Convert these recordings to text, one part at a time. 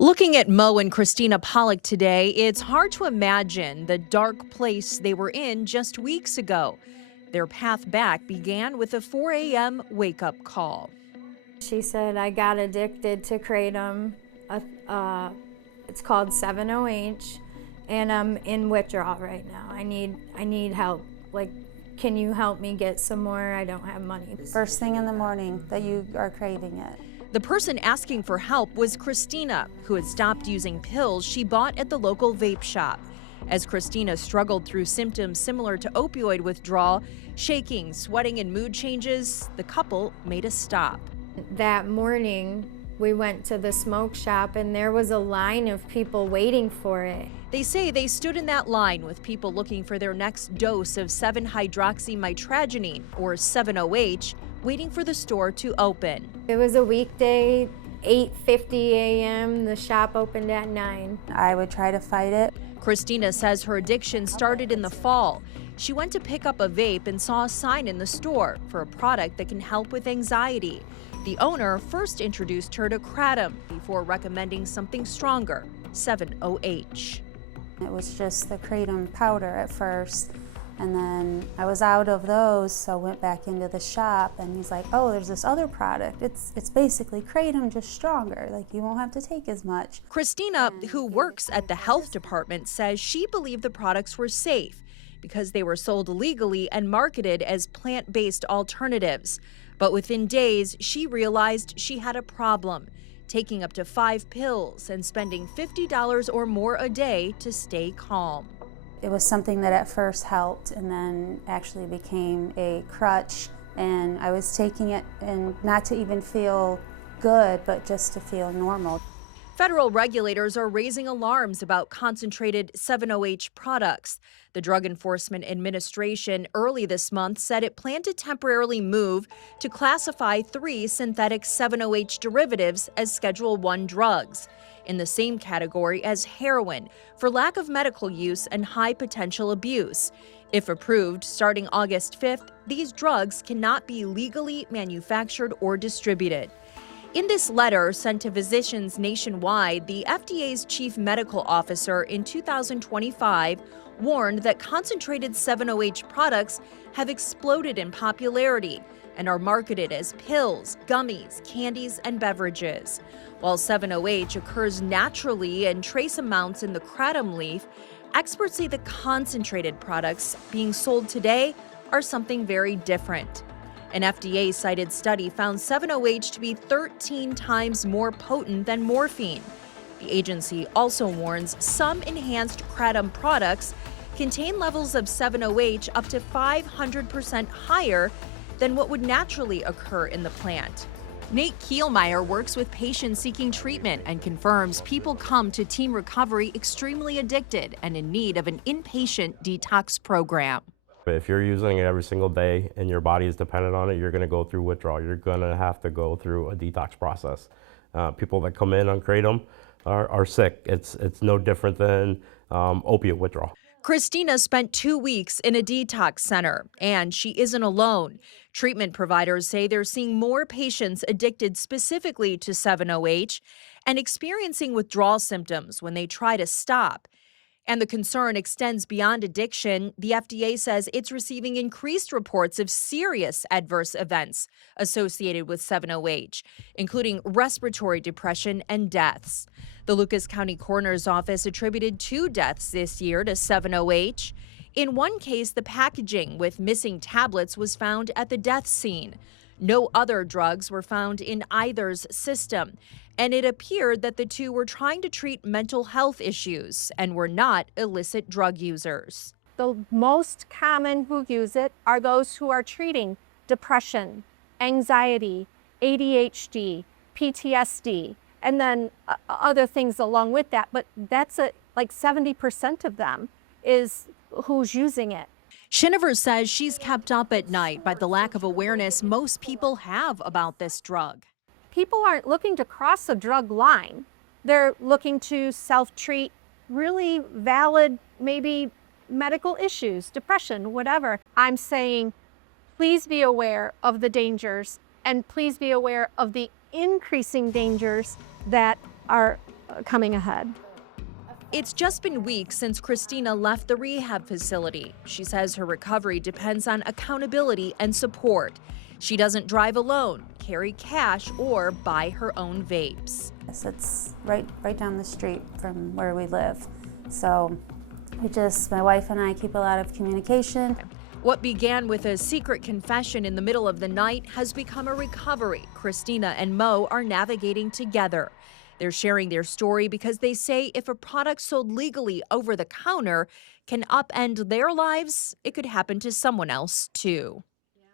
Looking at Mo and Christina Pollock today, it's hard to imagine the dark place they were in just weeks ago. Their path back began with a 4 a.m. wake-up call. She said, I got addicted to kratom. It's called 7-OH, and I'm in withdrawal right now. I need help. Like, can you help me get some more? I don't have money. First thing in the morning that you are craving it. The person asking for help was Christina, who had stopped using pills she bought at the local vape shop. As Christina struggled through symptoms similar to opioid withdrawal, shaking, sweating, and mood changes, the couple made a stop. That morning, we went to the smoke shop, and there was a line of people waiting for it. They say they stood in that line with people looking for their next dose of 7-hydroxymitragynine, or 7-OH, waiting for the store to open. It was a weekday, 8:50 a.m. The shop opened at 9. I would try to fight it. Christina says her addiction started in the fall. She went to pick up a vape and saw a sign in the store for a product that can help with anxiety. The owner first introduced her to kratom before recommending something stronger, 7-OH. It was just the kratom powder at first, and then I was out of those, so went back into the shop, and he's like, oh, there's this other product. It's basically kratom, just stronger. Like, you won't have to take as much. Christina, who works at the health department, says she believed the products were safe because they were sold legally and marketed as plant-based alternatives. But within days, she realized she had a problem, taking up to 5 pills and spending $50 or more a day to stay calm. It was something that at first helped and then actually became a crutch, and I was taking it and not to even feel good, but just to feel normal. Federal regulators are raising alarms about concentrated 7-OH products. The Drug Enforcement Administration early this month said it planned to temporarily move to classify 3 synthetic 7-OH derivatives as Schedule I drugs, in the same category as heroin, for lack of medical use and high potential abuse. If approved, starting August 5th, these drugs cannot be legally manufactured or distributed. In this letter sent to physicians nationwide, the FDA's chief medical officer in 2025 warned that concentrated 7-OH products have exploded in popularity and are marketed as pills, gummies, candies, and beverages. While 7-OH occurs naturally in trace amounts in the kratom leaf, experts say the concentrated products being sold today are something very different. An FDA-cited study found 7-OH to be 13 times more potent than morphine. The agency also warns some enhanced kratom products contain levels of 7-OH up to 500% higher than what would naturally occur in the plant. Nate Kielmeyer works with patients seeking treatment and confirms people come to Team Recovery extremely addicted and in need of an inpatient detox program. If you're using it every single day and your body is dependent on it, you're going to go through withdrawal. You're going to have to go through a detox process. People that come in on kratom are sick. It's no different than opiate withdrawal. Christina spent 2 weeks in a detox center, and she isn't alone. Treatment providers say they're seeing more patients addicted specifically to 7-OH and experiencing withdrawal symptoms when they try to stop. And the concern extends beyond addiction. The FDA says it's receiving increased reports of serious adverse events associated with 7-OH, including respiratory depression and deaths. The Lucas County Coroner's Office attributed 2 deaths this year to 7-OH. In one case, the packaging with missing tablets was found at the death scene. No other drugs were found in either's system, and it appeared that the 2 were trying to treat mental health issues and were not illicit drug users. The most common who use it are those who are treating depression, anxiety, ADHD, PTSD, and then other things along with that. But that's like 70% of them is who's using it. Shinover says she's kept up at night by the lack of awareness most people have about this drug. People aren't looking to cross a drug line. They're looking to self-treat really valid, maybe medical issues, depression, whatever. I'm saying, please be aware of the dangers, and please be aware of the increasing dangers that are coming ahead. It's just been weeks since Christina left the rehab facility. She says her recovery depends on accountability and support. She doesn't drive alone, carry cash, or buy her own vapes. It's right down the street from where we live. So my wife and I keep a lot of communication. What began with a secret confession in the middle of the night has become a recovery Christina and Mo are navigating together. They're sharing their story because they say if a product sold legally over the counter can upend their lives, it could happen to someone else too.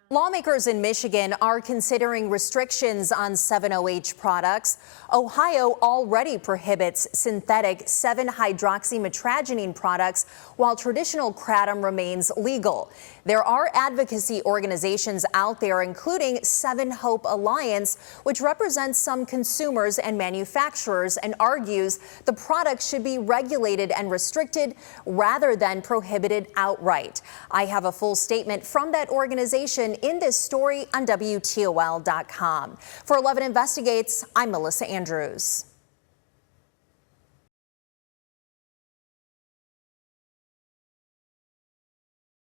Lawmakers in Michigan are considering restrictions on 7-OH products. Ohio already prohibits synthetic 7-hydroxymetragenine products, while traditional kratom remains legal. There are advocacy organizations out there, including 7 Hope Alliance, which represents some consumers and manufacturers and argues the product should be regulated and restricted rather than prohibited outright. I have a full statement from that organization in this story on WTOL.com. For 11 Investigates, I'm Melissa Andrews.